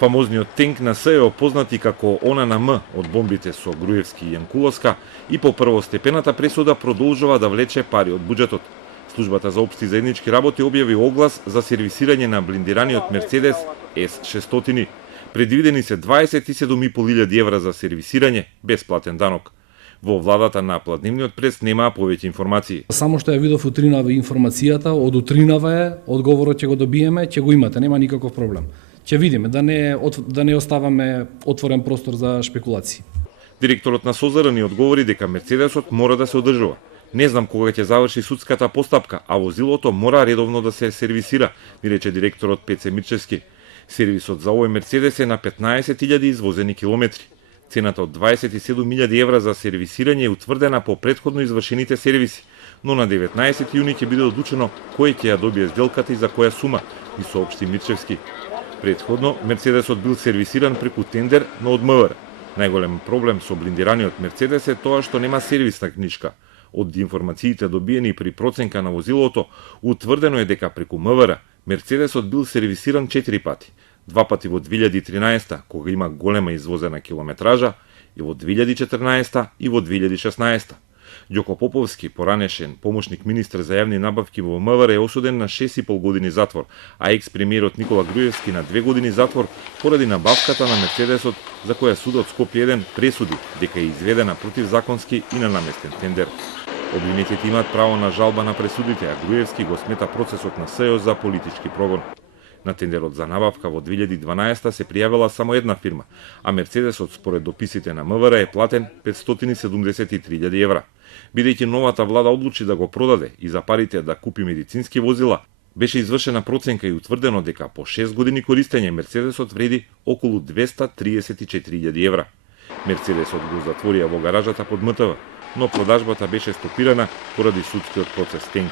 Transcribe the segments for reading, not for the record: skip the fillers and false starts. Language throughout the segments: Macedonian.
Фамозниот тенк на СЕ опознати како ОННМ од бомбите со Груевски и Јанкуловска и по првостепената пресуда продолжува да влече пари од буџетот. Службата за општи заеднички работи објави оглас за сервисирање на блиндираниот Мерцедес С600. Предвидени се 27.500 евра за сервисирање без платен данок. Во владата на Пладневниот прес немаа повеќе информации. Само што ја видов утринава информацијата, од утринава е, одговорот ќе го добиеме, ќе го имате, нема никаков проблем. Ќе видиме, да не оставаме отворен простор за шпекулации. Директорот на СОЗР ни одговори дека Мерцедесот мора да се одржува. Не знам кога ќе заврши судската постапка, а возилото мора редовно да се сервисира, ни рече директорот Пеце Мирчевски. Сервисот за овој Мерцедес е на 15.000 извозени километри. Цената од 27.000 евра за сервисирање е утврдена по претходно извршените сервиси, но на 19 јуни ќе биде одлучено кој ќе ја добие сделката и за која сума, и соопшти Мирчевски. Предходно, Мерцедесот бил сервисиран преку тендер, но од МВР. Најголем проблем со блиндираниот Мерцедес е тоа што нема сервисна книжка. Од информациите добиени при проценка на возилото, утврдено е дека преку МВР Мерцедесот бил сервисиран 4 пати. 2 пати во 2013, кога има голема извозена километража, и во 2014 и во 2016. Ѓоко Поповски, поранешен помошник министр за јавни набавки во МВР, е осуден на 6,5 години затвор, а екс-премиерот Никола Груевски на 2 години затвор поради набавката на Мерцедесот, за која судот Скопје 1 пресуди дека е изведена противзаконски и на наместен тендер. Обвинетите имаат право на жалба на пресудите, а Груевски го смета процесот на СЕО за политички прогон. На тендерот за набавка во 2012 се пријавила само една фирма, а Мерцедесот според дописите на МВР е платен 573.000 евра. Бидејќи новата влада одлучи да го продаде и за парите да купи медицински возила, беше извршена проценка и утврдено дека по 6 години користење Мерцедесот вреди околу 234.000 евра. Мерцедесот го затворија во гаражата под МТВ, но продажбата беше стопирана поради судскиот процес тенк.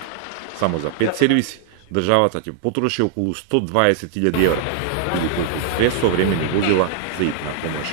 Само за 5 сервиси државата ќе потроши околу 120.000 евра, или колку 2 современи возила за итна помош.